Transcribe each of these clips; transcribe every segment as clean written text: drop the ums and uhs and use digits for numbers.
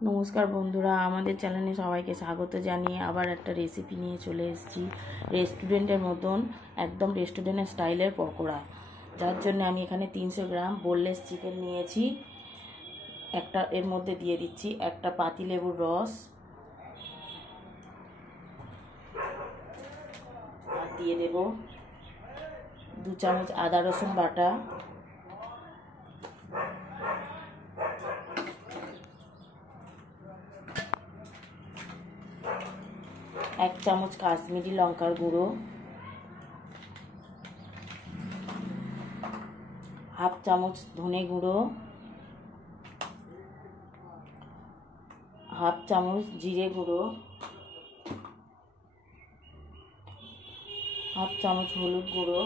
নমস্কার বন্ধুরা, আমাদের চ্যানেলে সবাইকে স্বাগত জানিয়ে আবার একটা রেসিপি নিয়ে চলে এসেছি। রেস্টুরেন্টের মতন একদম রেস্টুরেন্টের স্টাইলের পকোড়া, যার জন্য আমি এখানে 300 গ্রাম বোনলেস চিকেন নিয়েছি। একটা এর মধ্যে দিয়ে দিচ্ছি একটা পাতিলেবুর রস, আর দিয়ে দেব 2 চামচ আদা রসুন বাটা, 1 চামচ কাশ্মীরি লঙ্কার গুঁড়ো, হাফ চামচ ধনে গুঁড়ো, হাফ চামচ জিরে গুঁড়ো, হাফ চামচ হলুদ গুঁড়ো,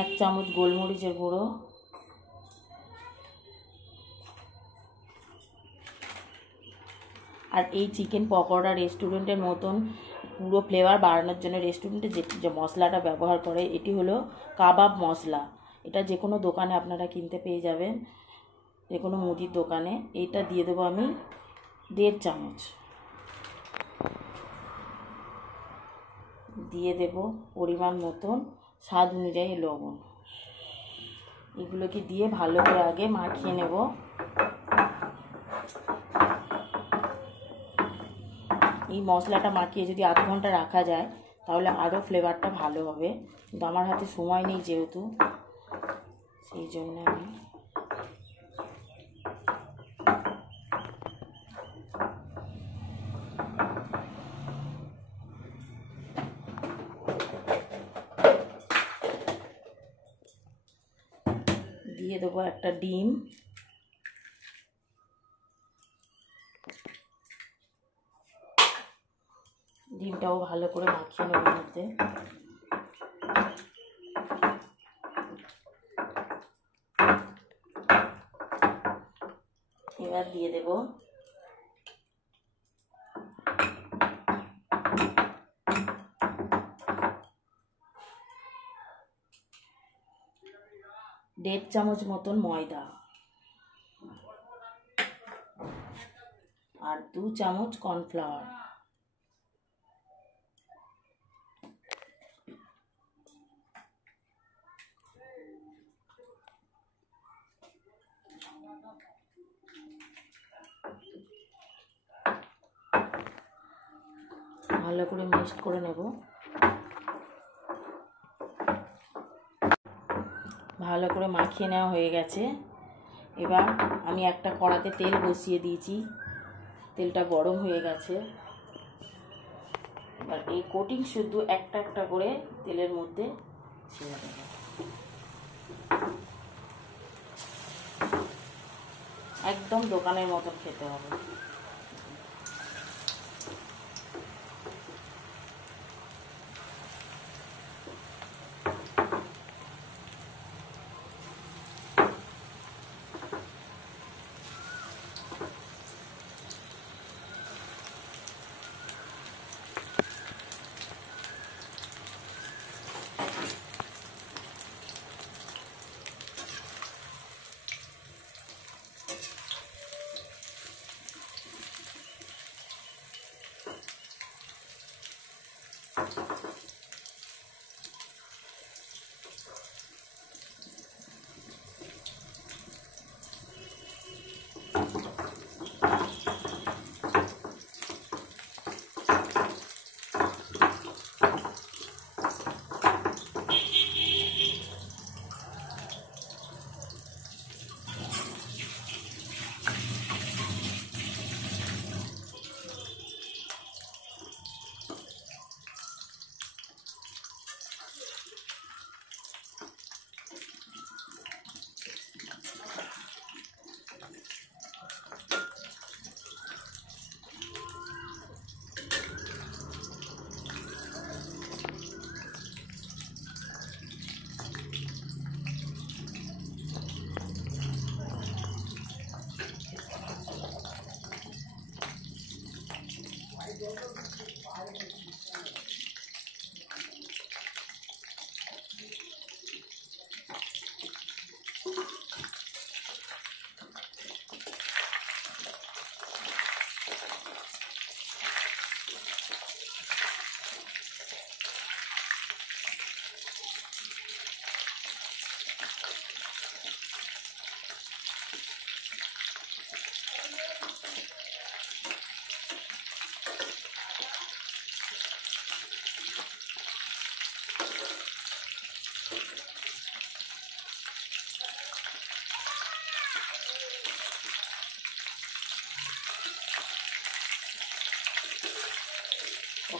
1 চামচ গোলমরিচের গুঁড়ো, আর এই চিকেন পকোড়া রেস্টুরেন্টের মতন পুরো ফ্লেভার বাড়ানোর জন্য রেস্টুরেন্টে যে মশলাটা ব্যবহার করে এটি হলো কাবাব মশলা। এটা যে কোনো দোকানে আপনারা কিনতে পেয়ে যাবেন, যে কোনো মুদির দোকানে। এইটা দিয়ে দেবো আমি 1.5 চামচ, দিয়ে দেব পরিমাণ মতন স্বাদ অনুযায়ী লবণ। এগুলোকে দিয়ে ভালো করে আগে মাখিয়ে নেব। এই মশলাটা মাখিয়ে যদি আধ ঘন্টা রাখা যায় তাহলে আরও ফ্লেভারটা ভালো হবে, কিন্তু আমার হাতে সময় নেই যেহেতু, সেই জন্য আমি দিয়ে দেবো একটা ডিম, ডিমটাও ভালো করে মাখিয়ে নেব মধ্যে। এবার দিয়ে দেব 1.5 চামচ মতন ময়দা আর 2 চামচ কর্নফ্লাওয়ার। ভালো করে মিক্সড করে নেব। ভালো করে মাখিয়ে নেওয়া হয়ে গেছে। এবার আমি একটা কড়াতে তেল বসিয়ে দিয়েছি, তেলটা গরম হয়ে গেছে। এবার এই কোটিং শুদ্ধ একটা একটা করে তেলের মধ্যে ছেড়ে দেব। একদম দোকানের মতন খেতে হবে।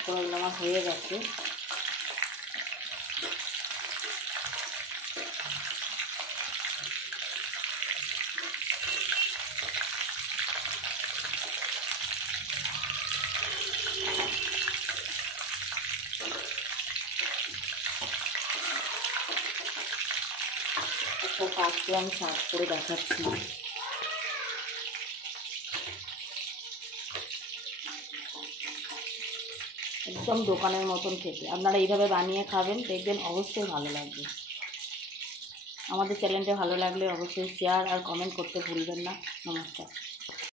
পকোড়াগুলো আমার হয়ে গেছে। একটা পাঁচটা আমি সার্ভ করে দেখাচ্ছি। একদম দোকানের মতন খেতে, আপনারা এইভাবে বানিয়ে খাবেন, দেখবেন অবশ্যই ভালো লাগবে। আমাদের চ্যানেলটা ভালো লাগলে অবশ্যই শেয়ার আর কমেন্ট করতে ভুলবেন না। নমস্কার।